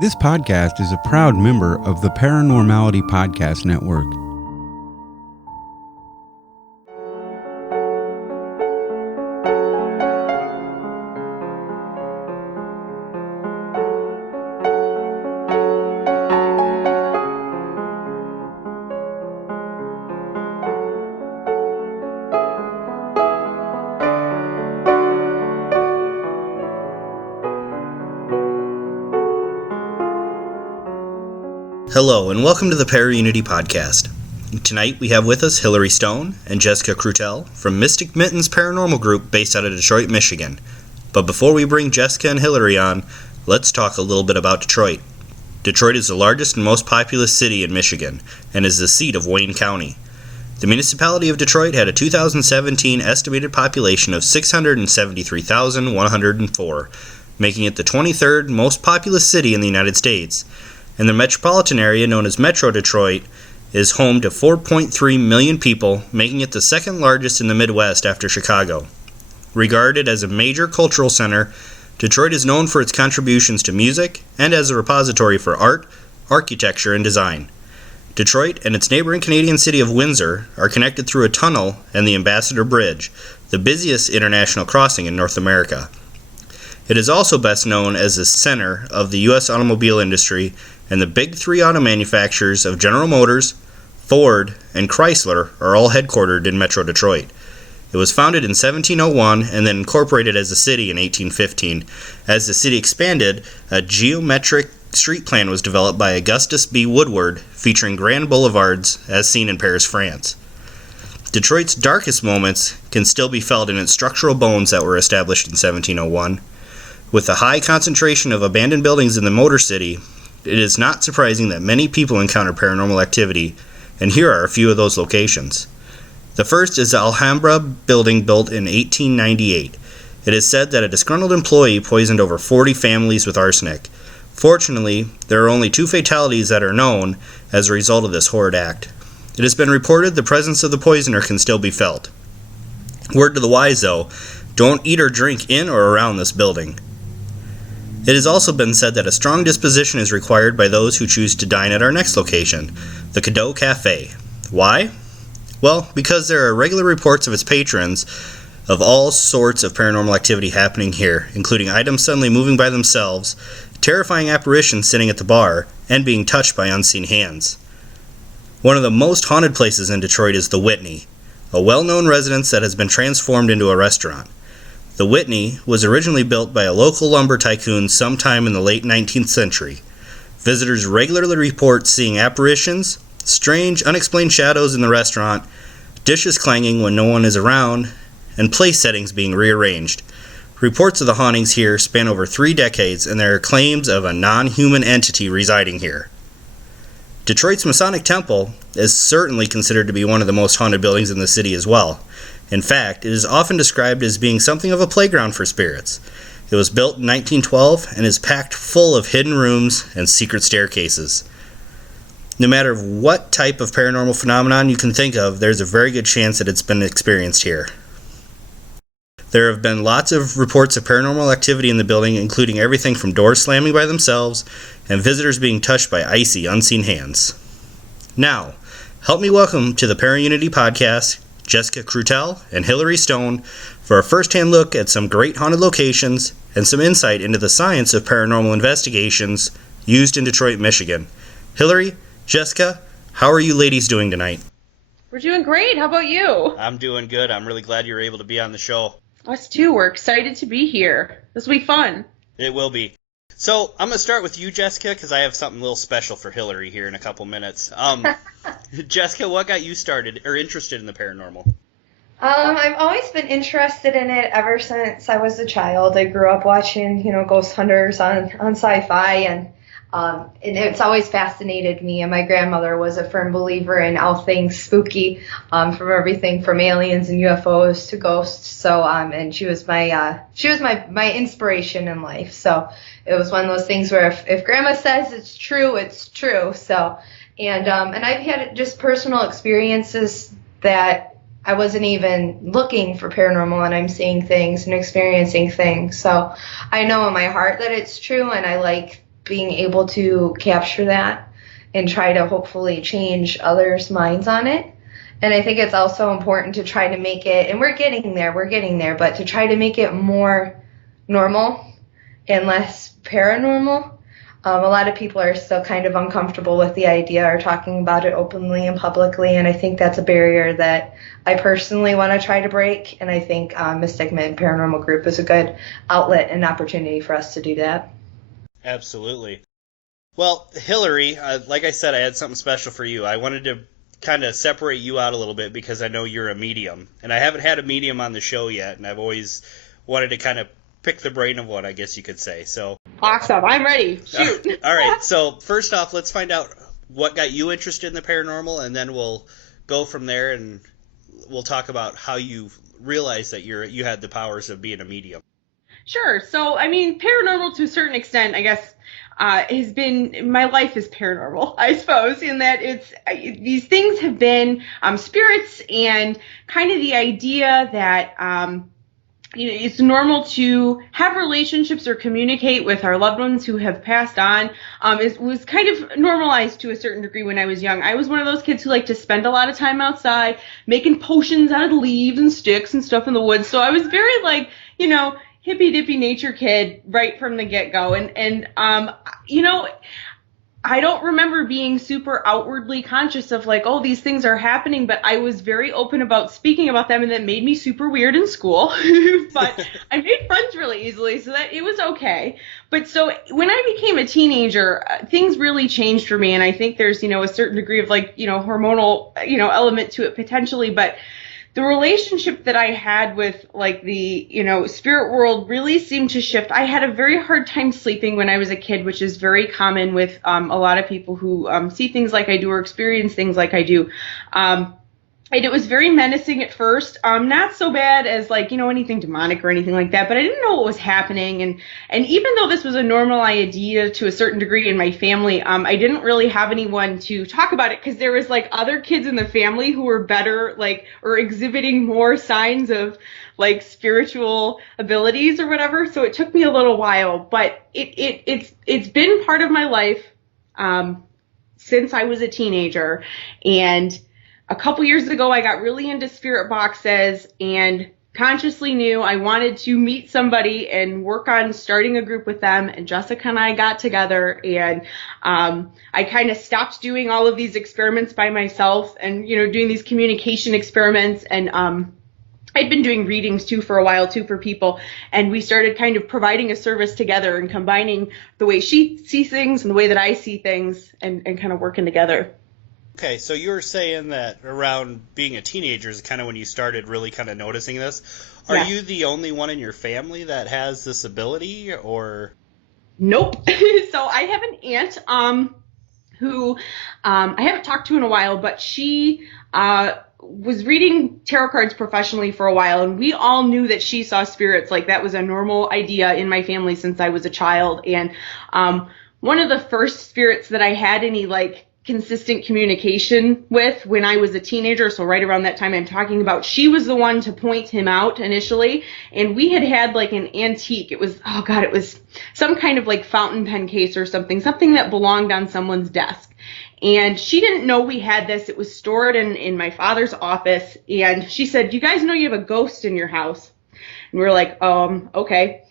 This podcast is a proud member of the Paranormality Podcast Network. Hello, and welcome to the ParaUnity podcast. Tonight we have with us Hillary Stone and Jessica Crutel from Mystic Mitten's Paranormal Group based out of Detroit, Michigan. But before we bring Jessica and Hillary on, let's talk a little bit about Detroit. Detroit is the largest and most populous city in Michigan, and is the seat of Wayne County. The municipality of Detroit had a 2017 estimated population of 673,104, making it the 23rd most populous city in the United States. And the metropolitan area known as Metro Detroit is home to 4.3 million people, making it the second largest in the Midwest after Chicago. Regarded as a major cultural center, Detroit is known for its contributions to music and as a repository for art, architecture, and design. Detroit and its neighboring Canadian city of Windsor are connected through a tunnel and the Ambassador Bridge, the busiest international crossing in North America. It is also best known as the center of the U.S. automobile industry, and the big three auto manufacturers of General Motors, Ford, and Chrysler are all headquartered in Metro Detroit. It was founded in 1701 and then incorporated as a city in 1815. As the city expanded, a geometric street plan was developed by Augustus B. Woodward, featuring grand boulevards as seen in Paris, France. Detroit's darkest moments can still be felt in its structural bones that were established in 1701. With the high concentration of abandoned buildings in the Motor City, it is not surprising that many people encounter paranormal activity, and here are a few of those locations. The first is the Alhambra building built in 1898. It is said that a disgruntled employee poisoned over 40 families with arsenic. Fortunately, there are only 2 fatalities that are known as a result of this horrid act. It has been reported the presence of the poisoner can still be felt. Word to the wise though, don't eat or drink in or around this building. It has also been said that a strong disposition is required by those who choose to dine at our next location, the Cadeau Cafe. Why? Well, because there are regular reports of its patrons of all sorts of paranormal activity happening here, including items suddenly moving by themselves, terrifying apparitions sitting at the bar, and being touched by unseen hands. One of the most haunted places in Detroit is the Whitney, a well-known residence that has been transformed into a restaurant. The Whitney was originally built by a local lumber tycoon sometime in the late 19th century. Visitors regularly report seeing apparitions, strange, unexplained shadows in the restaurant, dishes clanging when no one is around, and place settings being rearranged. Reports of the hauntings here span over 3 decades, and there are claims of a non-human entity residing here. Detroit's Masonic Temple is certainly considered to be one of the most haunted buildings in the city as well. In fact, it is often described as being something of a playground for spirits. It was built in 1912 and is packed full of hidden rooms and secret staircases. No matter what type of paranormal phenomenon you can think of, there's a very good chance that it's been experienced here. There have been lots of reports of paranormal activity in the building, including everything from doors slamming by themselves and visitors being touched by icy, unseen hands. Now, help me welcome to the ParaUnity podcast Jessica Crutel and Hillary Stone for a first-hand look at some great haunted locations and some insight into the science of paranormal investigations used in Detroit, Michigan. Hillary, Jessica, how are you ladies doing tonight? We're doing great. How about you? I'm doing good. I'm really glad you're able to be on the show. Us too. We're excited to be here. This will be fun. It will be. So, I'm going to start with you, Jessica, because I have something a little special for Hillary here in a couple minutes. Jessica, what got you started or interested in the paranormal? I've always been interested in it ever since I was a child. I grew up watching, ghost hunters on sci-fi, and it's always fascinated me. And my grandmother was a firm believer in all things spooky, from everything from aliens and UFOs to ghosts. So, and she was my inspiration in life. So it was one of those things where if Grandma says it's true, it's true. So, and I've had just personal experiences that I wasn't even looking for paranormal, and I'm seeing things and experiencing things. So I know in my heart that it's true, and I like being able to capture that and try to hopefully change others' minds on it. And I think it's also important to try to make it, and we're getting there, but to try to make it more normal and less paranormal. A lot of people are still kind of uncomfortable with the idea or talking about it openly and publicly, and I think that's a barrier that I personally want to try to break, and I think Mystic Mitten Paranormal Group is a good outlet and opportunity for us to do that. Absolutely. Well, Hillary, like I said, I had something special for you. I wanted to kind of separate you out a little bit because I know you're a medium, and I haven't had a medium on the show yet, and I've always wanted to kind of pick the brain of one, I guess you could say. So Awesome. I'm ready. Shoot. all right. So first off, let's find out what got you interested in the paranormal, and then we'll go from there, and we'll talk about how you realized that you had the powers of being a medium. Sure. So, I mean, paranormal to a certain extent, I guess, has been, my life is paranormal, I suppose, in that these things have been spirits, and kind of the idea that, it's normal to have relationships or communicate with our loved ones who have passed on. It was kind of normalized to a certain degree when I was young. I was one of those kids who liked to spend a lot of time outside making potions out of leaves and sticks and stuff in the woods. So I was very hippy dippy nature kid right from the get-go. And I don't remember being super outwardly conscious of these things are happening, but I was very open about speaking about them, and that made me super weird in school. But I made friends really easily, so that it was okay. But so when I became a teenager, things really changed for me, and I think there's, a certain degree of hormonal, element to it potentially, but the relationship that I had with the, spirit world really seemed to shift. I had a very hard time sleeping when I was a kid, which is very common with a lot of people who see things like I do or experience things like I do. And it was very menacing at first, not so bad as anything demonic or anything like that, but I didn't know what was happening. And even though this was a normal idea to a certain degree in my family, I didn't really have anyone to talk about it, because there was other kids in the family who were better, or exhibiting more signs of spiritual abilities or whatever. So it took me a little while, but it's been part of my life, since I was a teenager. And a couple years ago, I got really into spirit boxes and consciously knew I wanted to meet somebody and work on starting a group with them. And Jessica and I got together, and I kind of stopped doing all of these experiments by myself and, doing these communication experiments. And I'd been doing readings too for a while too for people. And we started kind of providing a service together and combining the way she sees things and the way that I see things, and kind of working together. Okay, so you were saying that around being a teenager is kind of when you started really kind of noticing this. Are you the only one in your family that has this ability, or? Nope. So I have an aunt who I haven't talked to in a while, but she was reading tarot cards professionally for a while, and we all knew that she saw spirits. That was a normal idea in my family since I was a child. And one of the first spirits that I had any consistent communication with when I was a teenager, so right around that time I'm talking about, she was the one to point him out initially. And we had an antique, it was some kind of fountain pen case or something that belonged on someone's desk. And she didn't know we had this. It was stored in my father's office. And she said, "You guys know you have a ghost in your house?" And we were like, okay.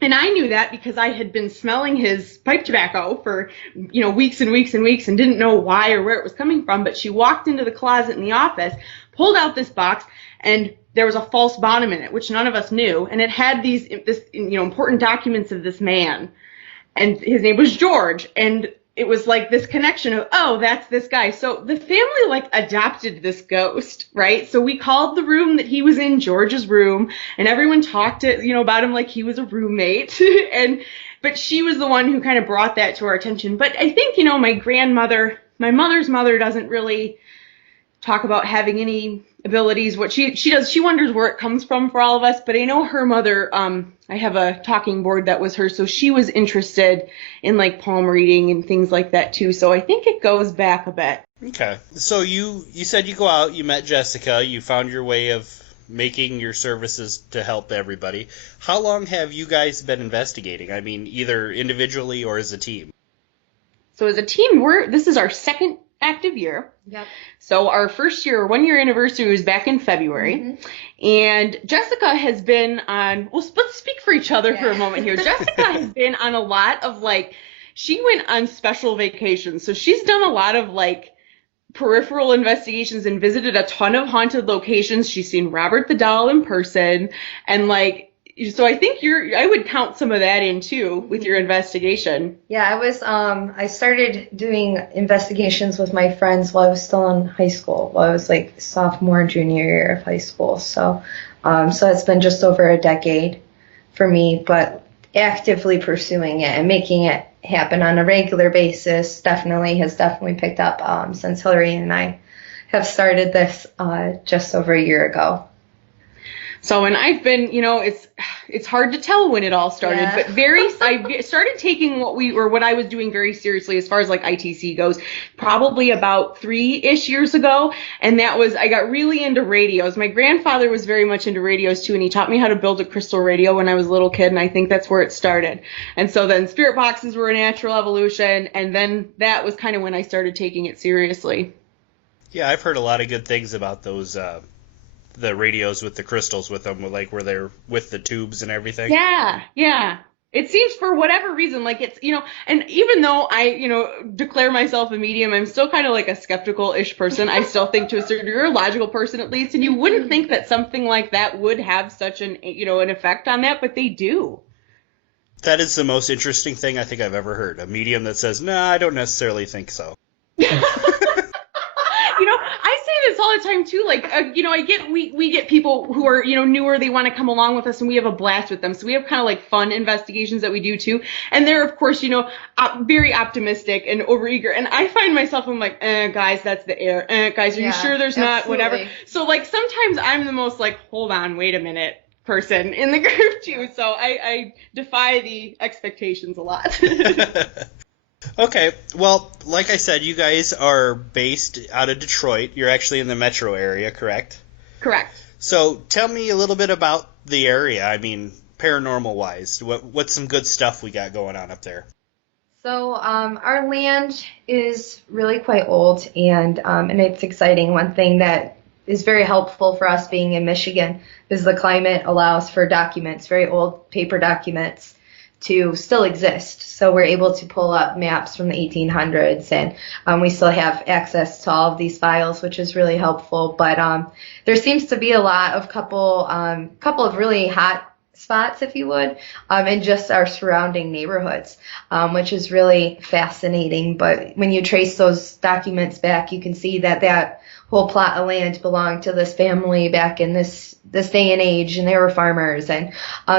And I knew that because I had been smelling his pipe tobacco for, weeks and weeks and weeks, and didn't know why or where it was coming from. But she walked into the closet in the office, pulled out this box, and there was a false bottom in it, which none of us knew. And it had these important documents of this man. And his name was George. And it was this connection of, oh, that's this guy. So the family adopted this ghost, right? So we called the room that he was in George's room, and everyone talked about him like he was a roommate. But she was the one who kind of brought that to our attention. But I think, my mother's mother doesn't really talk about having any abilities. What she does, she wonders where it comes from for all of us. But I know her mother, I have a talking board that was hers, so she was interested in palm reading and things like that too. So I think it goes back a bit. Okay. So you said you go out, you met Jessica, you found your way of making your services to help everybody. How long have you guys been investigating? I mean, either individually or as a team? So as a team, this is our second active year. Yep. So our first year, 1-year anniversary was back in February. Mm-hmm. And Jessica has been on, well, let's speak for each other for a moment here. Jessica has been on a lot of she went on special vacations. So she's done a lot of peripheral investigations and visited a ton of haunted locations. She's seen Robert the Doll in person. And so I think I would count some of that in too with your investigation. Yeah, I started doing investigations with my friends while I was still in high school. While I was sophomore, junior year of high school. So it's been just over a decade for me, but actively pursuing it and making it happen on a regular basis has definitely picked up since Hillary and I have started this just over a year ago. So, and I've been, it's hard to tell when it all started, but I started taking what I was doing very seriously as far as ITC goes, probably about 3-ish years ago. And I got really into radios. My grandfather was very much into radios too, and he taught me how to build a crystal radio when I was a little kid, and I think that's where it started. And so then spirit boxes were a natural evolution, and then that was kind of when I started taking it seriously. Yeah, I've heard a lot of good things about those, the radios with the crystals with them, where they're with the tubes and everything. Yeah. It seems for whatever reason, it's, and even though I, declare myself a medium, I'm still kind of a skeptical-ish person. I still think to a certain degree, a logical person at least, and you wouldn't think that something like that would have such an effect on that, but they do. That is the most interesting thing I think I've ever heard. A medium that says, "No, I don't necessarily think so." I say this all the time too. We get people who are, newer, they want to come along with us, and we have a blast with them. So we have kind of fun investigations that we do too. And they're, of course, very optimistic and overeager. And I find myself, I'm guys, that's the air. Guys, are you sure there's not whatever? So sometimes I'm the most hold on, wait a minute person in the group too. So I defy the expectations a lot. Okay, well, like I said, you guys are based out of Detroit. You're actually in the metro area, correct? Correct. So tell me a little bit about the area. I mean, paranormal-wise, what's some good stuff we got going on up there? So our land is really quite old, and it's exciting. One thing that is very helpful for us being in Michigan is the climate allows for documents, very old paper documents, to still exist. So we're able to pull up maps from the 1800s, and we still have access to all of these files, which is really helpful. But there seems to be a lot of couple of really hot spots, if you would, in just our surrounding neighborhoods, which is really fascinating. But when you trace those documents back, you can see that whole plot of land belonged to this family back in this day and age, and they were farmers. And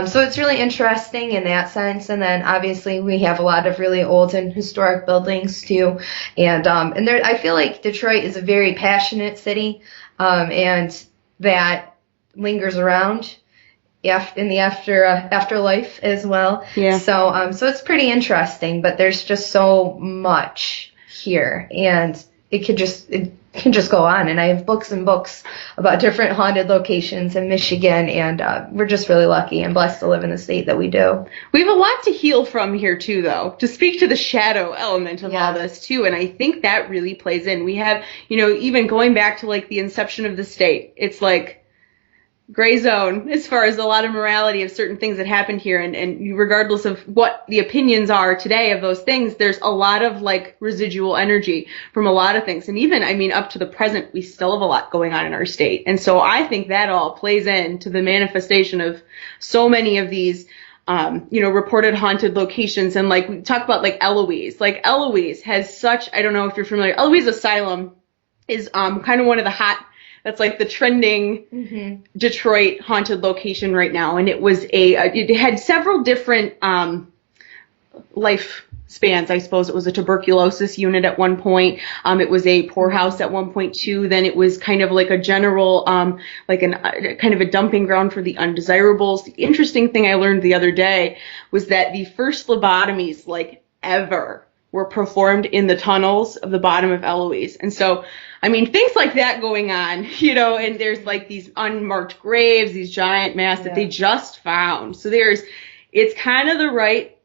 so it's really interesting in that sense. And then obviously we have a lot of really old and historic buildings too. And there, I feel like Detroit is a very passionate city, and that lingers around in the afterlife as well. Yeah. So it's pretty interesting, but there's just so much here, and it can just go on. And I have books and books about different haunted locations in Michigan, and we're just really lucky and blessed to live in the state that we do. We have a lot to heal from here too, though, to speak to the shadow element of all this too. And I think that really plays in. We have, even going back to the inception of the state, it's gray zone as far as a lot of morality of certain things that happened here, and regardless of what the opinions are today of those things, there's a lot of residual energy from a lot of things. And even, up to the present, we still have a lot going on in our state. And so I think that all plays into the manifestation of so many of these reported haunted locations. And we talk about Eloise. Eloise has such, I don't know if you're familiar, Eloise Asylum is kind of one of the hot, that's the trending Detroit haunted location right now. And it was it had several different life spans, I suppose. It was a tuberculosis unit at one point. It was a poorhouse at one point too. Then it was kind of a general, kind of a dumping ground for the undesirables. The interesting thing I learned the other day was that the first lobotomies ever were performed in the tunnels of the bottom of Eloise. And so, things like that going on, and there's these unmarked graves, these giant mass that they just found. So it's kind of the right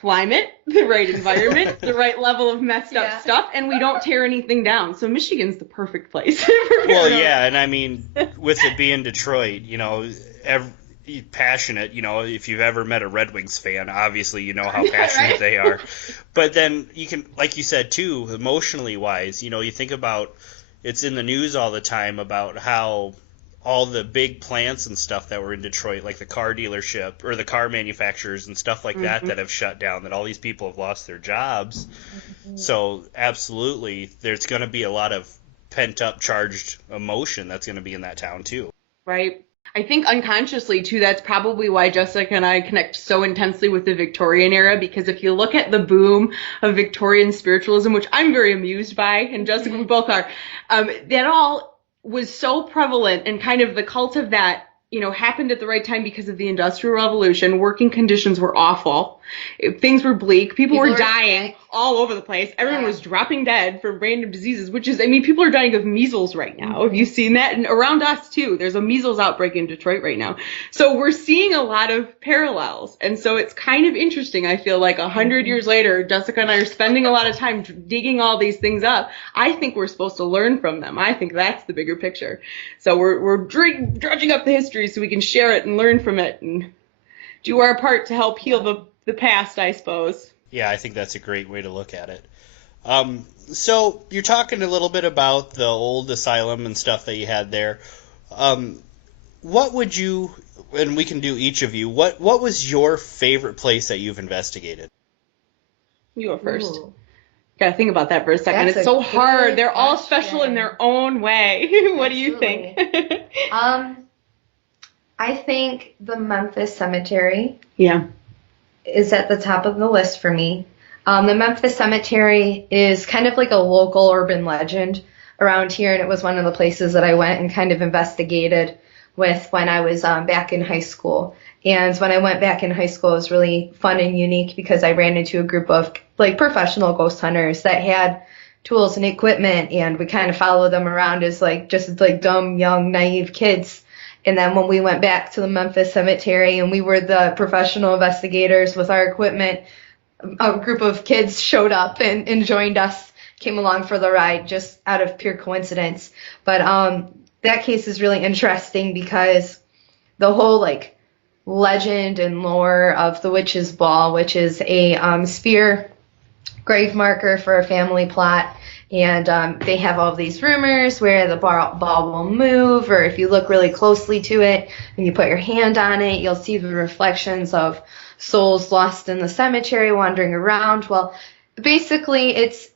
climate, the right environment, the right level of messed up stuff, and we don't tear anything down. So Michigan's the perfect place. Well, yeah, and I mean, with it being Detroit, passionate, if you've ever met a Red Wings fan, obviously you know how passionate right? they are. But then you can, like you said too, emotionally wise, you think about, it's in the news all the time about how all the big plants and stuff that were in Detroit, like the car dealership or the car manufacturers and stuff like that have shut down, that all these people have lost their jobs. So absolutely, there's going to be a lot of pent-up charged emotion that's going to be in that town too. Right. I think unconsciously too, that's probably why Jessica and I connect so intensely with the Victorian era, because if you look at the boom of Victorian spiritualism, which I'm very amused by, and Jessica, we both are, that all was so prevalent, and kind of the cult of that, happened at the right time because of the Industrial Revolution. Working conditions were awful. Things were bleak. People were dying all over the place. Everyone was dropping dead from random diseases, people are dying of measles right now. Have you seen that? And around us too, there's a measles outbreak in Detroit right now. So we're seeing a lot of parallels. And so it's kind of interesting. I feel like 100 years later, Jessica and I are spending a lot of time digging all these things up. I think we're supposed to learn from them. I think that's the bigger picture. So we're drudging up the history so we can share it and learn from it and do our part to help heal the past, I suppose. Yeah, I think that's a great way to look at it. So you're talking a little bit about the old asylum and stuff that you had there. What would you, and we can do each of you, what was your favorite place that you've investigated? You go first. Ooh. Gotta think about that for a second. It's so hard. They're all special in their own way. What do you think? I think the Memphis Cemetery is at the top of the list for me. The Memphis Cemetery is kind of like a local urban legend around here, and it was one of the places that I went and kind of investigated with when I was back in high school. And when I went back in high school, it was really fun and unique because I ran into a group of professional ghost hunters that had tools and equipment, and we kind of followed them around as just dumb, young, naive kids. And then when we went back to the Memphis Cemetery and we were the professional investigators with our equipment, a group of kids showed up and joined us, came along for the ride just out of pure coincidence. But that case is really interesting because the whole legend and lore of the Witch's Ball, which is a spear grave marker for a family plot. And they have all these rumors where the ball will move, or if you look really closely to it and you put your hand on it, you'll see the reflections of souls lost in the cemetery wandering around. Well, basically it's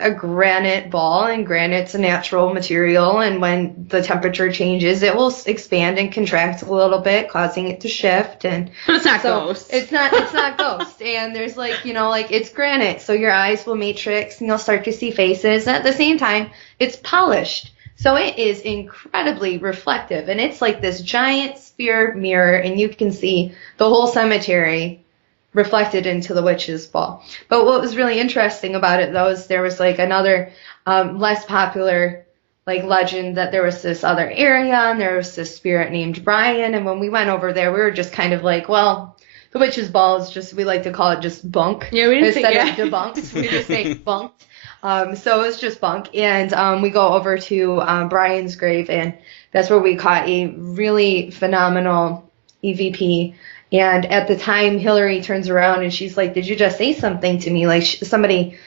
a granite ball, and granite's a natural material, and when the temperature changes, it will expand and contract a little bit, causing it to shift. And but it's not ghost. It's not ghost. And there's it's granite, so your eyes will matrix and you'll start to see faces. And at the same time, it's polished, so it is incredibly reflective, and it's like this giant sphere mirror, and you can see the whole cemetery reflected into the Witch's Ball. But what was really interesting about it, though, is there was another less popular legend that there was this other area, and there was this spirit named Brian. And when we went over there, we were just kind of well, the Witch's Ball is just, we like to call it just bunk. Yeah, we didn't instead of debunked. We just say bunked. So it's just bunk. And we go over to Brian's grave, and that's where we caught a really phenomenal EVP. And at the time, Hillary turns around and she's like, "Did you just say something to me?" Somebody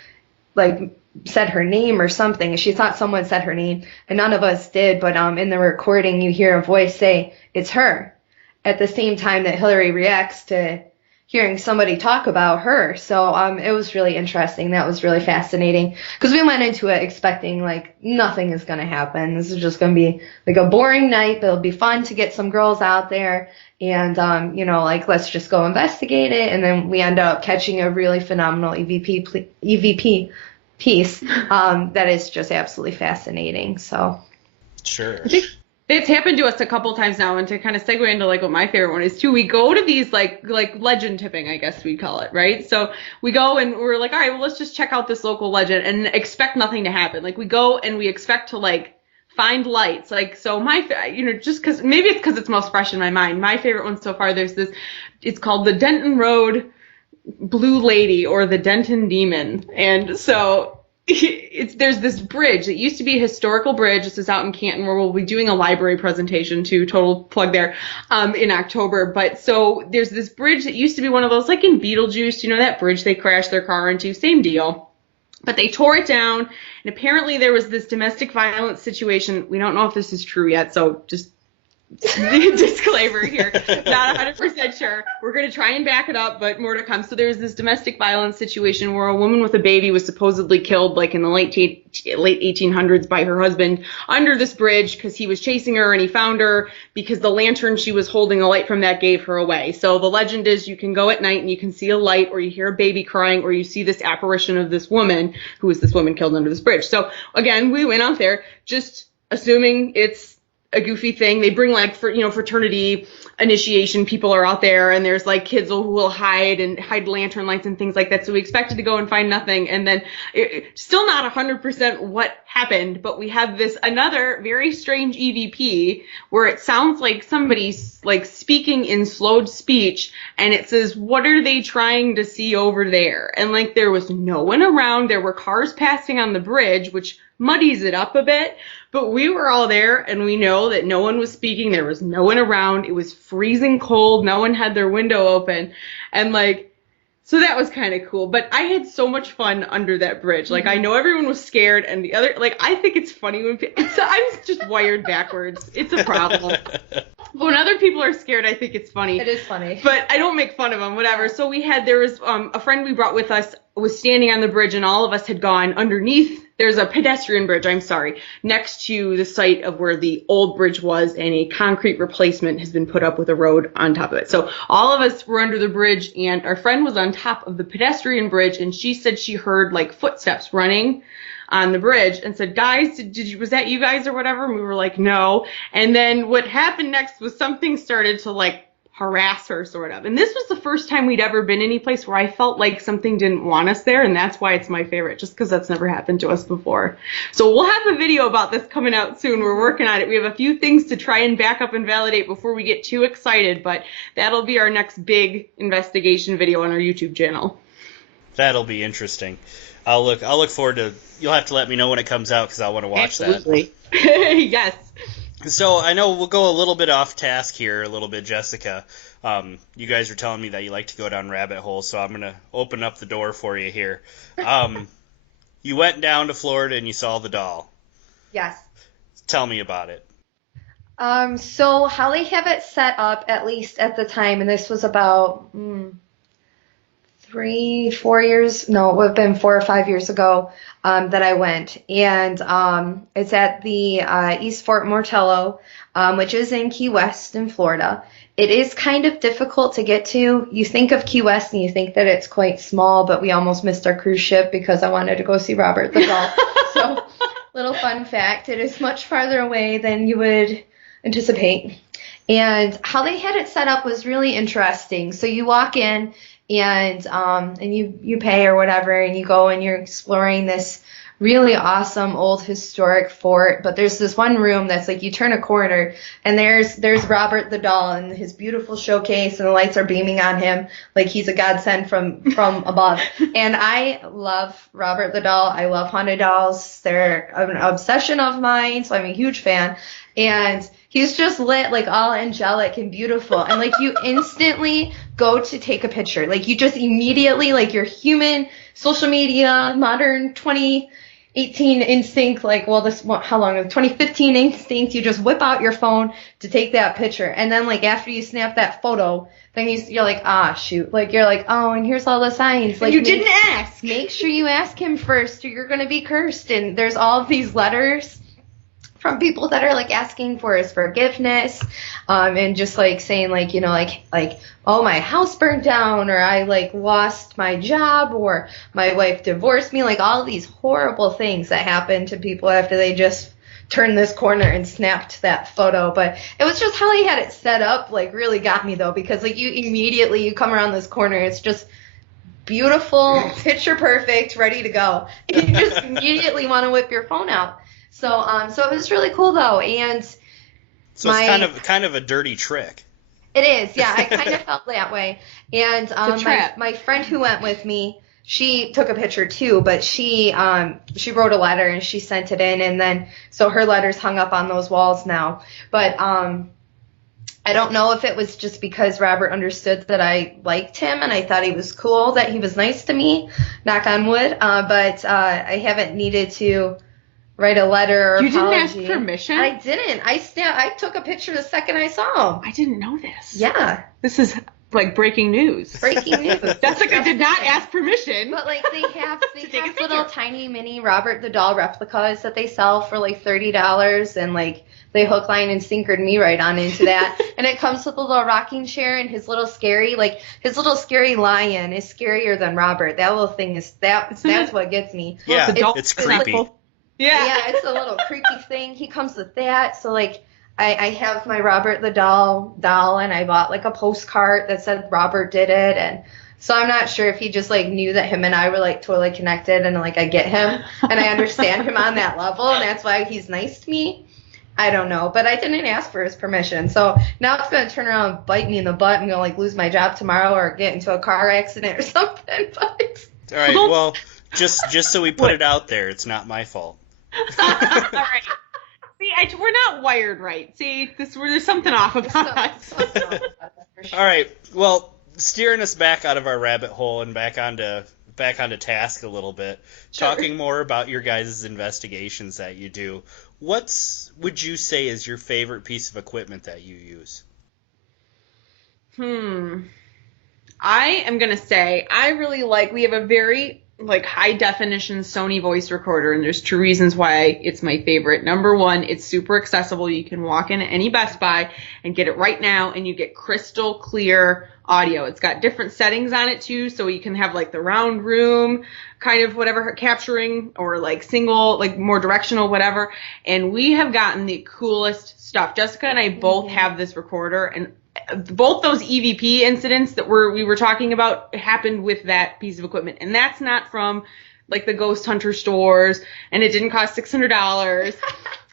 said her name or something. And she thought someone said her name, and none of us did. But in the recording, you hear a voice say, "It's her," at the same time that Hillary reacts to hearing somebody talk about her. So it was really interesting. That was really fascinating, because we went into it expecting nothing is going to happen. This is just going to be a boring night, but it'll be fun to get some girls out there and let's just go investigate it. And then we end up catching a really phenomenal EVP piece that is just absolutely fascinating. So sure. It's happened to us a couple times now, and to kind of segue into what my favorite one is too, we go to these legend tipping, I guess we'd call it, right? So we go and we're all right, well, let's just check out this local legend and expect nothing to happen. We go and we expect to find lights. So my, just because maybe it's because it's most fresh in my mind. My favorite one so far, there's this, it's called the Denton Road Blue Lady or the Denton Demon. And so there's this bridge. It used to be a historical bridge. This is out in Canton, where we'll be doing a library presentation too, total plug there, in October. But so there's this bridge that used to be one of those, like in Beetlejuice, you know, that bridge they crashed their car into, same deal. But they tore it down, and apparently there was this domestic violence situation. We don't know if this is true yet, so just disclaimer here, not 100% sure. We're going to try and back it up, but more to come. So there's this domestic violence situation where a woman with a baby was supposedly killed like in the late 1800s by her husband under this bridge because he was chasing her, and he found her because the lantern she was holding, the light from that, gave her away. So the legend is you can go at night and you can see a light, or you hear a baby crying, or you see this apparition of this woman who is this woman killed under this bridge. So again, we went out there just assuming it's a goofy thing. They bring like fraternity initiation people are out there, and there's like kids who will hide lantern lights and things like that. So we expected to go and find nothing, and then still not 100% what happened, but we have this another very strange EVP where it sounds like somebody's like speaking in slowed speech, and it says, "What are they trying to see over there?" And like there was no one around. There were cars passing on the bridge, which muddies it up a bit. But we were all there, and we know that no one was speaking. There was no one around. It was freezing cold. No one had their window open. And, like, so that was kind of cool. But I had so much fun under that bridge. Like, I know everyone was scared, and the other, like, I think it's funny when I'm just wired backwards. It's a problem. But when other people are scared, I think it's funny. It is funny. But I don't make fun of them, whatever. So there was a friend we brought with us was standing on the bridge, and all of us had gone underneath. There's a pedestrian bridge, next to the site of where the old bridge was, and a concrete replacement has been put up with a road on top of it. So all of us were under the bridge, and our friend was on top of the pedestrian bridge, and she said she heard like footsteps running on the bridge, and said, "Guys, was that you guys or whatever?" And we were like, "No." And then what happened next was something started to like harass her, sort of. And this was the first time we'd ever been any place where I felt like something didn't want us there, and that's why it's my favorite, just because that's never happened to us before. So we'll have a video about this coming out soon. We're working on it. We have a few things to try and back up and validate before we get too excited, but that'll be our next big investigation video on our YouTube channel. That'll be interesting. I'll look forward to. You'll have to let me know when it comes out, because I want to watch Absolutely. That. Yes. So I know we'll go a little bit off task here, Jessica. You guys are telling me that you like to go down rabbit holes, so I'm going to open up the door for you here. You went down to Florida and you saw the doll. Yes. Tell me about it. So how they have it set up, at least at the time, and this was about 4 years, no, it would have been 4 or 5 years ago that I went. And it's at the East Fort Mortello, which is in Key West in Florida. It is kind of difficult to get to. You think of Key West and you think that it's quite small, but we almost missed our cruise ship because I wanted to go see Robert the Doll. So, little fun fact, it is much farther away than you would anticipate. And how they had it set up was really interesting. So you walk in and you pay or whatever, and you go and you're exploring this really awesome old historic fort. But there's this one room that's like you turn a corner and there's Robert the Doll and his beautiful showcase, and the lights are beaming on him like he's a godsend from above. And I love Robert the Doll. I love haunted dolls. They're an obsession of mine, so I'm a huge fan. And he's just lit like all angelic and beautiful, and like you instantly go to take a picture. Like you just immediately, like your human social media modern 2018 instinct, like, well, this, how long, 2015 instinct, you just whip out your phone to take that picture. And then like after you snap that photo, then you're like, ah, shoot. Like you're like, oh, and here's all the signs. Like you didn't ask. Make sure you ask him first, or you're gonna be cursed. And there's all of these letters from people that are like asking for his forgiveness, and just like saying like, you know, like, oh, my house burned down, or I like lost my job, or my wife divorced me, like all these horrible things that happen to people after they just turned this corner and snapped that photo. But it was just how he had it set up, like really got me though, because like you come around this corner, it's just beautiful, picture perfect, ready to go. You just immediately want to whip your phone out. So it was really cool though, and so it's kind of a dirty trick. It is, yeah. I kind of felt that way. And my friend who went with me, she took a picture too, but she wrote a letter and she sent it in, and then so her letter's hung up on those walls now. But I don't know if it was just because Robert understood that I liked him and I thought he was cool, that he was nice to me, knock on wood. But I haven't needed to write a letter or You apology. didn't ask permission? I didn't. I took a picture the second I saw him. I didn't know this. Yeah. This is like breaking news. Breaking news. That's like I did not ask permission. But like they have little tiny mini Robert the Doll replicas that they sell for like $30, and like they hook, line, and sinkered me right on into that. And it comes with a little rocking chair and his little scary lion is scarier than Robert. That little thing is that's what gets me. Yeah, it's creepy. Yeah, it's a little creepy thing. He comes with that, so like I have my Robert the doll, and I bought like a postcard that said Robert did it, and so I'm not sure if he just like knew that him and I were like totally connected, and like I get him and I understand him on that level, and that's why he's nice to me. I don't know, but I didn't ask for his permission, so now it's gonna turn around and bite me in the butt and gonna like lose my job tomorrow or get into a car accident or something. But all right, well, just so we put it out there, it's not my fault. All right. See, we're not wired right. See, there's something off about us. All right. Well, steering us back out of our rabbit hole and back onto task a little bit. Sure. Talking more about your guys' investigations that you do. Would you say is your favorite piece of equipment that you use? I am gonna say I really we have a very high definition Sony voice recorder, and there's two reasons why it's my favorite. Number one, it's super accessible. You can walk in at any Best Buy and get it right now, and you get crystal clear audio. It's got different settings on it too, so you can have the round room kind of whatever capturing, or single, more directional, whatever. And we have gotten the coolest stuff. Jessica and I both have this recorder, and both those EVP incidents that we were talking about happened with that piece of equipment. And that's not from the ghost hunter stores, and it didn't cost $600.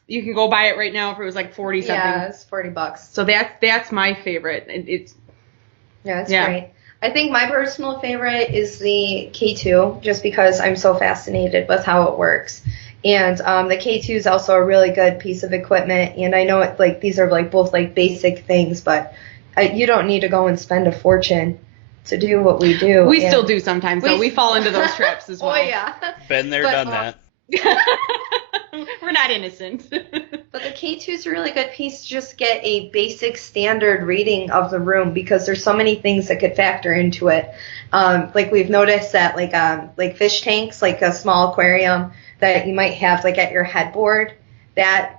You can go buy it right now if it was 40 something. Yeah, it's $40. So that's my favorite. It's great. I think my personal favorite is the K2, just because I'm so fascinated with how it works. And the K2 is also a really good piece of equipment. And I know these are both basic things, but you don't need to go and spend a fortune to do what we do. We still do sometimes, though. We fall into those traps as well. Oh, yeah. Been there, done that. We're not innocent. But the K2 is a really good piece to just get a basic standard reading of the room, because there's so many things that could factor into it. We've noticed that fish tanks, a small aquarium that you might have at your headboard, that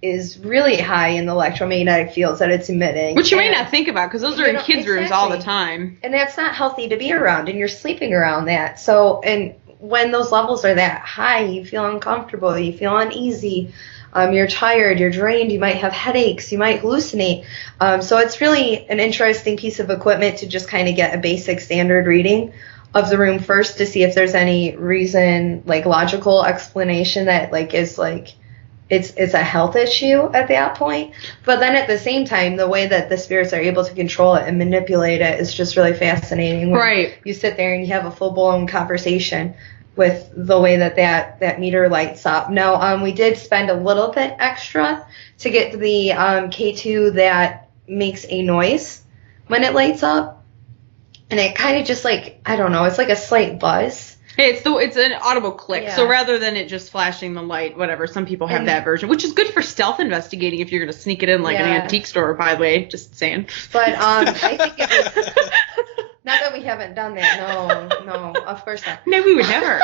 is really high in the electromagnetic fields that it's emitting. Which you may not think about, because those are in kids' rooms all the time. And that's not healthy to be around, and you're sleeping around that. So, and when those levels are that high, you feel uncomfortable, you feel uneasy, you're tired, you're drained, you might have headaches, you might hallucinate. So it's really an interesting piece of equipment to just kind of get a basic standard reading of the room first, to see if there's any reason, logical explanation that it's a health issue at that point. But then at the same time, the way that the spirits are able to control it and manipulate it is just really fascinating. Right. You sit there and you have a full-blown conversation with the way that meter lights up. Now, we did spend a little bit extra to get the K2 that makes a noise when it lights up. And it kind of just I don't know, it's a slight buzz. Hey, it's an audible click. Yeah. So rather than it just flashing the light, whatever, some people have that version, which is good for stealth investigating if you're going to sneak it in an antique store, by the way, just saying. But I think it was, not that we haven't done that, no, of course not. No, we would never.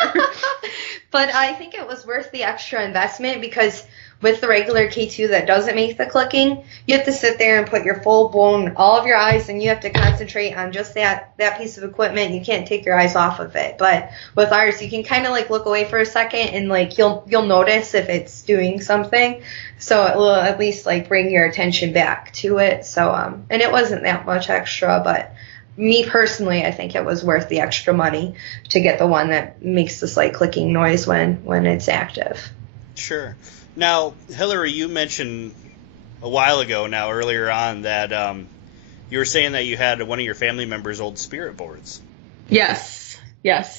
But I think it was worth the extra investment, because with the regular K2 that doesn't make the clicking, you have to sit there and put your full-blown, all of your eyes, and you have to concentrate on just that piece of equipment. You can't take your eyes off of it. But with ours, you can kind of look away for a second, and you'll notice if it's doing something. So it will at least bring your attention back to it. So and it wasn't that much extra, but me personally, I think it was worth the extra money to get the one that makes the slight clicking noise when it's active. Sure. Now, Hillary, you mentioned a while ago earlier on, that you were saying that you had one of your family members' old spirit boards. Yes.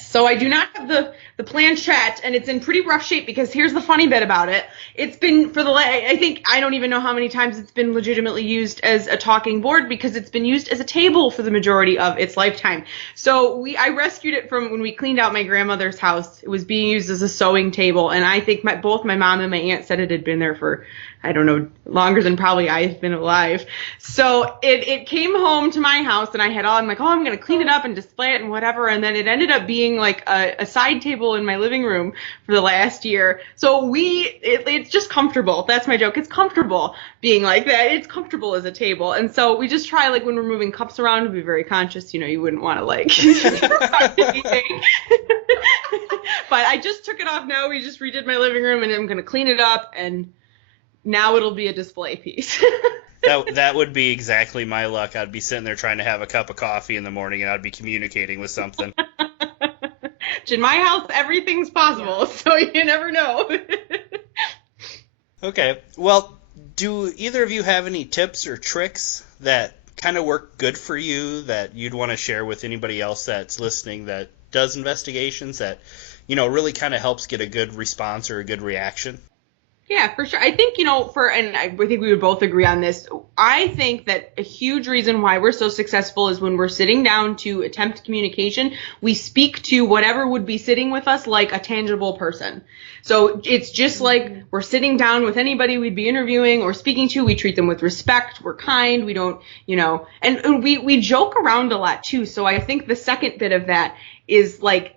So I do not have the planchette, and it's in pretty rough shape because here's the funny bit about it. It's been I don't even know how many times it's been legitimately used as a talking board because it's been used as a table for the majority of its lifetime. So I rescued it from when we cleaned out my grandmother's house. It was being used as a sewing table, and I think both my mom and my aunt said it had been there for, I don't know, longer than probably I've been alive. So it came home to my house, and I'm like, I'm going to clean it up and display it and whatever. And then it ended up being like a side table in my living room for the last year. So it's just comfortable. That's my joke. It's comfortable being like that. It's comfortable as a table. And so we just try, like, when we're moving cups around, to be very conscious. You wouldn't want to, like, anything. But I just took it off now. We just redid my living room, and I'm going to clean it up, and now it'll be a display piece. That would be exactly my luck. I'd be sitting there trying to have a cup of coffee in the morning, and I'd be communicating with something. In my house, everything's possible, so you never know. Okay. Well, do either of you have any tips or tricks that kind of work good for you that you'd want to share with anybody else that's listening that does investigations that, really kind of helps get a good response or a good reaction? Yeah, for sure. I think, and I think we would both agree on this. I think that a huge reason why we're so successful is when we're sitting down to attempt communication, we speak to whatever would be sitting with us like a tangible person. So it's just like we're sitting down with anybody we'd be interviewing or speaking to. We treat them with respect. We're kind. We don't, and we joke around a lot too. So I think the second bit of that is like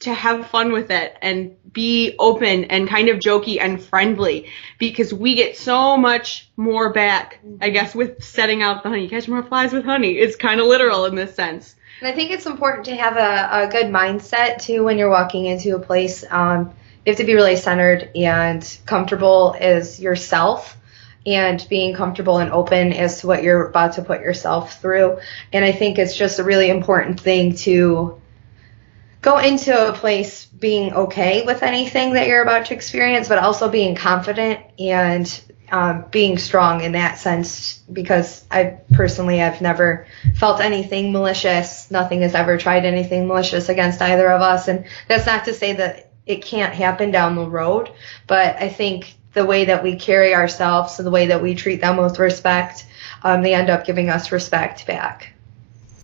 to have fun with it and be open and kind of jokey and friendly, because we get so much more back, I guess, with setting out the honey. Catch more flies with honey. It's kind of literal in this sense. And I think it's important to have a good mindset too when you're walking into a place. You have to be really centered and comfortable as yourself, and being comfortable and open as to what you're about to put yourself through. And I think it's just a really important thing to go into a place being okay with anything that you're about to experience, but also being confident and being strong in that sense, because I've never felt anything malicious. Nothing has ever tried anything malicious against either of us. And that's not to say that it can't happen down the road, but I think the way that we carry ourselves and the way that we treat them with respect, they end up giving us respect back.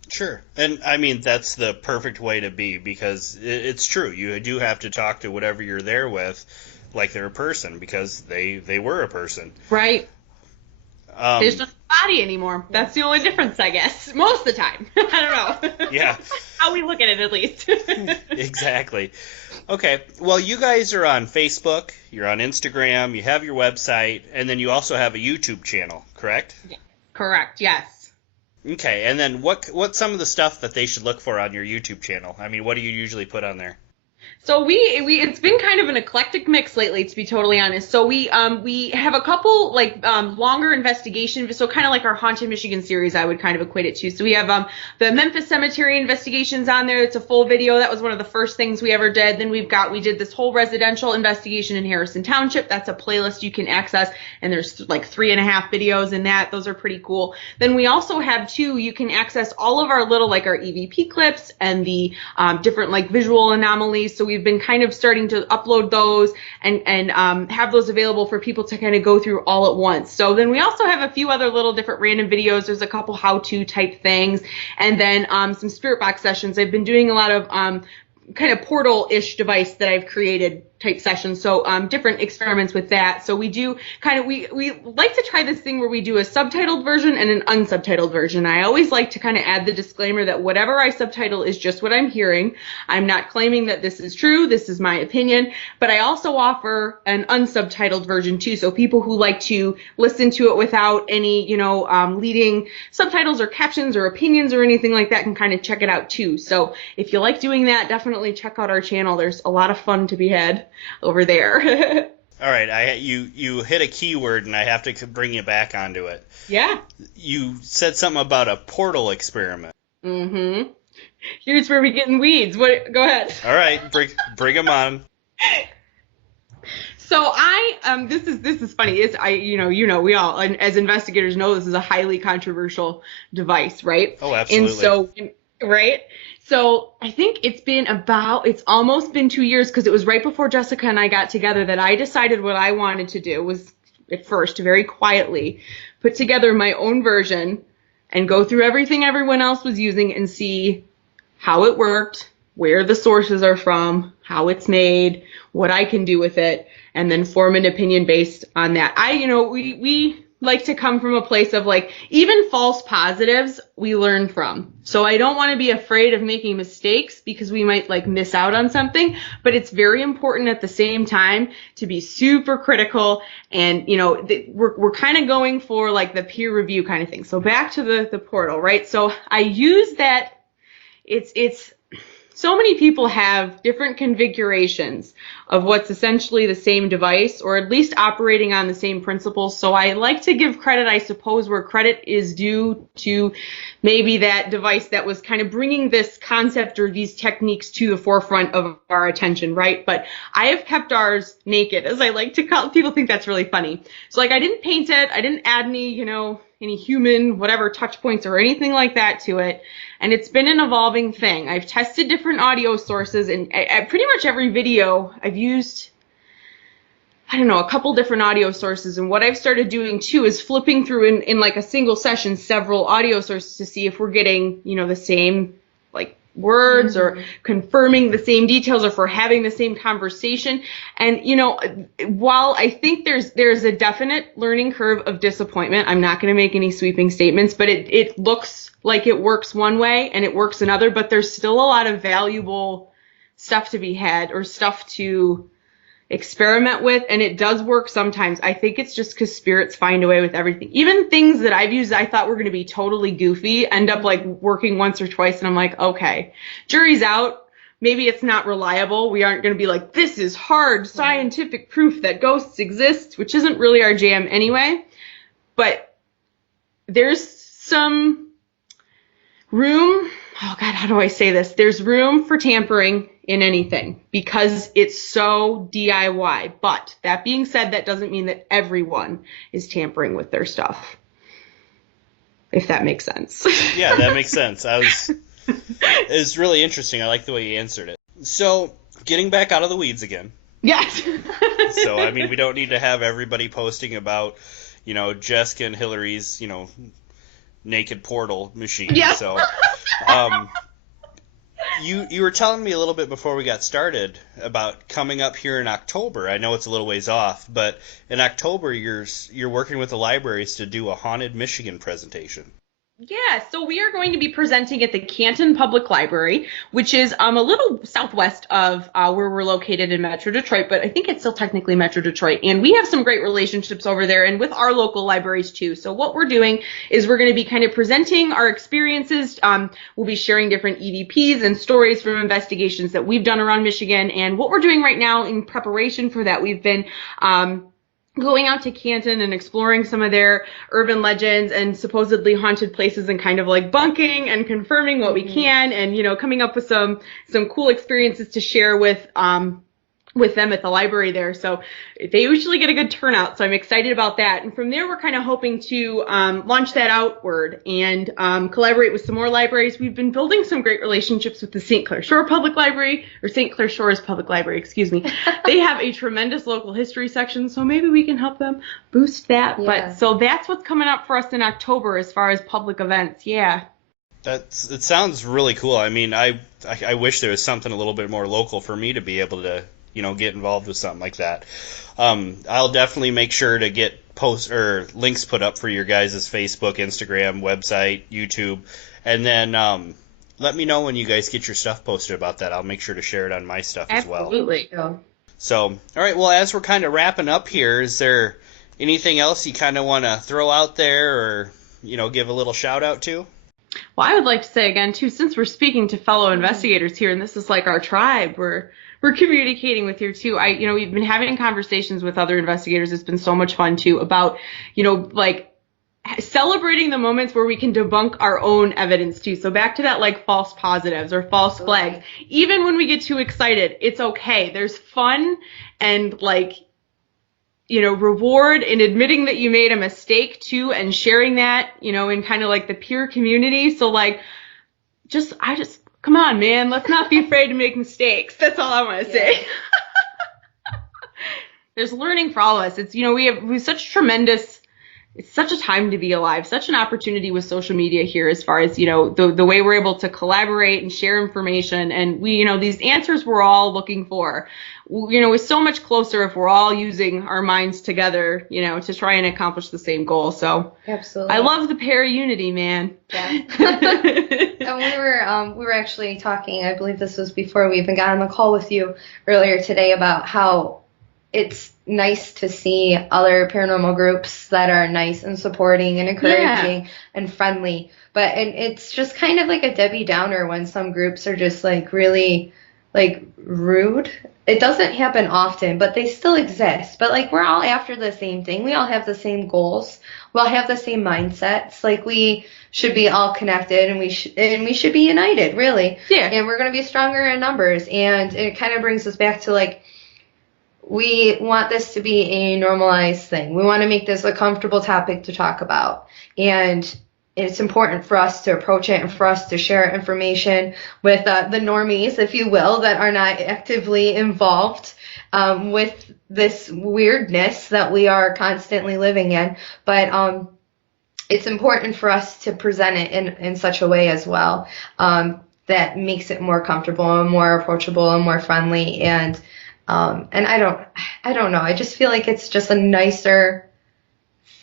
Sure. And I mean, that's the perfect way to be, because it's true. You do have to talk to whatever you're there with like they're a person, because they were a person. Right. There's just a body anymore. That's the only difference, I guess. Most of the time. I don't know. Yeah. How we look at it, at least. Exactly. Okay. Well, you guys are on Facebook, you're on Instagram, you have your website, and then you also have a YouTube channel, correct? Yeah. Correct, yes. Okay, and then what's some of the stuff that they should look for on your YouTube channel? I mean, what do you usually put on there? So it's been kind of an eclectic mix lately, to be totally honest. So we have a couple longer investigations, so kind of like our Haunted Michigan series, I would kind of equate it to. So we have the Memphis Cemetery investigations on there. It's a full video. That was one of the first things we ever did. Then we did this whole residential investigation in Harrison Township. That's a playlist you can access, and there's like 3.5 videos in that. Those are pretty cool. Then we also have you can access all of our little our EVP clips and the different visual anomalies. So we've been kind of starting to upload those and have those available for people to kind of go through all at once. So then we also have a few other little different random videos. There's a couple how-to type things, and then some spirit box sessions. I've been doing a lot of kind of portal-ish device that I've created type sessions, so different experiments with that. So we do we like to try this thing where we do a subtitled version and an unsubtitled version. I always like to kind of add the disclaimer that whatever I subtitle is just what I'm hearing. I'm not claiming that this is true. This is my opinion, but I also offer an unsubtitled version too, so people who like to listen to it without any leading subtitles or captions or opinions or anything like that can kind of check it out too. So if you like doing that, definitely check out our channel. There's a lot of fun to be had over there. All right, you hit a keyword, and I have to bring you back onto it. Yeah. You said something about a portal experiment. Mm-hmm. Here's where we get in weeds. Go ahead. All right, bring them on. So this is funny. We all as investigators know this is a highly controversial device, right? Oh, absolutely. And so, right? So I think it's almost been 2 years, because it was right before Jessica and I got together that I decided what I wanted to do was, at first, very quietly put together my own version and go through everything everyone else was using and see how it worked, where the sources are from, how it's made, what I can do with it, and then form an opinion based on that. We like to come from a place of like, even false positives we learn from. So I don't want to be afraid of making mistakes because we might like miss out on something, but it's very important at the same time to be super critical. And, we're kind of going for like the peer review kind of thing. So back to the portal, right? So I use that. It's so many people have different configurations of what's essentially the same device, or at least operating on the same principles. So I like to give credit, I suppose, where credit is due to maybe that device that was kind of bringing this concept or these techniques to the forefront of our attention, right? But I have kept ours naked, as I like to call it. People think that's really funny. So like, I didn't paint it. I didn't add any human, whatever, touch points or anything like that to it. And it's been an evolving thing. I've tested different audio sources, and I pretty much every video I've used, a couple different audio sources. And what I've started doing too is flipping through in like a single session, several audio sources to see if we're getting, the same like words or confirming the same details, or if we're having the same conversation. And, while I think there's a definite learning curve of disappointment, I'm not going to make any sweeping statements, but it looks like it works one way and it works another, but there's still a lot of valuable stuff to be had, or stuff to experiment with, and it does work sometimes. I think it's just because spirits find a way with everything. Even things that I've used I thought were going to be totally goofy end up like working once or twice, and I'm like, okay, jury's out. Maybe it's not reliable. We aren't going to be like, this is hard scientific proof that ghosts exist, which isn't really our jam anyway. But there's some room, oh God, how do I say this? There's room for tampering in anything because it's so DIY. But that being said, that doesn't mean that everyone is tampering with their stuff, if that makes sense. Yeah, that makes sense. It's really interesting. I like the way you answered it. So, getting back out of the weeds again. Yes. So, I mean, we don't need to have everybody posting about, Jessica and Hillary's, naked portal machine. Yeah. So, you were telling me a little bit before we got started about coming up here in October. I know it's a little ways off, but in October you're working with the libraries to do a Haunted Michigan presentation. Yeah, so we are going to be presenting at the Canton Public Library, which is a little southwest of where we're located in Metro Detroit, but I think it's still technically Metro Detroit. And we have some great relationships over there and with our local libraries too. So what we're doing is we're going to be kind of presenting our experiences. We'll be sharing different EVPs and stories from investigations that we've done around Michigan. And what we're doing right now in preparation for that, we've been going out to Canton and exploring some of their urban legends and supposedly haunted places and kind of like bunking and confirming what we can and, coming up with some cool experiences to share with them at the library there. So they usually get a good turnout. So I'm excited about that. And from there, we're kind of hoping to launch that outward and collaborate with some more libraries. We've been building some great relationships with the St. Clair Shore Public Library, or St. Clair Shores Public Library, excuse me. They have a tremendous local history section, so maybe we can help them boost that. Yeah. But so that's what's coming up for us in October as far as public events. Yeah. It sounds really cool. I mean, I wish there was something a little bit more local for me to be able to get involved with something like that. I'll definitely make sure to get posts or links put up for your guys' Facebook, Instagram, website, YouTube, and then let me know when you guys get your stuff posted about that. I'll make sure to share it on my stuff as well. Absolutely. So, all right, well, as we're kind of wrapping up here, is there anything else you kind of want to throw out there or, give a little shout out to? Well, I would like to say again, too, since we're speaking to fellow investigators here, and this is like our tribe, we're communicating with you too. We've been having conversations with other investigators. It's been so much fun too about, celebrating the moments where we can debunk our own evidence too. So back to that like false positives or false flags. Even when we get too excited, it's okay. There's fun and reward in admitting that you made a mistake too, and sharing that, in kind of like the peer community. So like, come on, man, let's not be afraid to make mistakes. That's all I want to say. There's learning for all of us. It's, we have such it's such a time to be alive, such an opportunity with social media here, as far as, the way we're able to collaborate and share information. And we, these answers we're all looking for, we're so much closer if we're all using our minds together, to try and accomplish the same goal. So absolutely, I love the ParaUnity, man. Yeah. And we were actually talking, I believe this was before we even got on the call with you earlier today, about how it's nice to see other paranormal groups that are nice and supporting and encouraging and friendly. But it's just kind of like a Debbie Downer when some groups are just like really like rude. It doesn't happen often, but they still exist. But like, we're all after the same thing. We all have the same goals. We all have the same mindsets. Like, we should be all connected, and we should be united, really. Yeah. And we're going to be stronger in numbers. And it kind of brings us back to like, we want this to be a normalized thing. We want to make this a comfortable topic to talk about. And it's important for us to approach it and for us to share information with the normies, if you will, that are not actively involved with this weirdness that we are constantly living in. But it's important for us to present it in such a way as well that makes it more comfortable and more approachable and more friendly. And I don't know. I just feel like it's just a nicer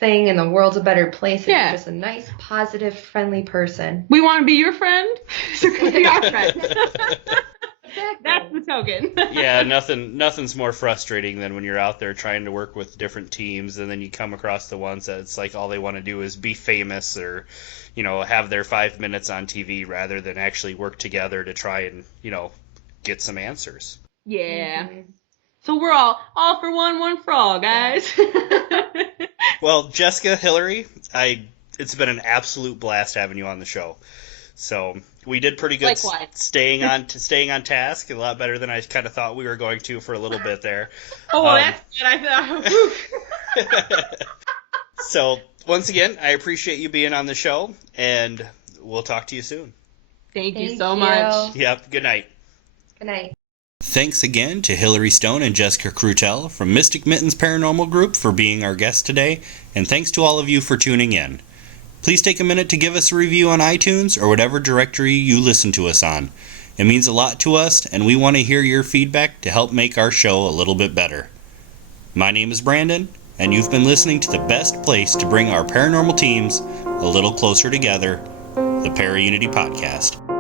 thing, and the world's a better place. If you're just a nice, positive, friendly person. We want to be your friend, so come be our friend. Exactly. That's the token. Yeah, nothing's more frustrating than when you're out there trying to work with different teams, and then you come across the ones that it's like all they want to do is be famous, or have their 5 minutes on TV, rather than actually work together to try and get some answers. Yeah. Mm-hmm. So we're all for one for all, guys. Well, Jessica, Hillary, it's been an absolute blast having you on the show. So we did pretty good. Likewise. staying on task, a lot better than I kind of thought we were going to for a little bit there. Oh, well, that's good. I thought. So once again, I appreciate you being on the show, and we'll talk to you soon. Thank you so much. Yep. Good night. Good night. Thanks again to Hillary Stone and Jessica Crutel from Mystic Mittens Paranormal Group for being our guests today, and thanks to all of you for tuning in. Please take a minute to give us a review on iTunes or whatever directory you listen to us on. It means a lot to us, and we want to hear your feedback to help make our show a little bit better. My name is Brandon, and you've been listening to the best place to bring our paranormal teams a little closer together, the ParaUnity Podcast.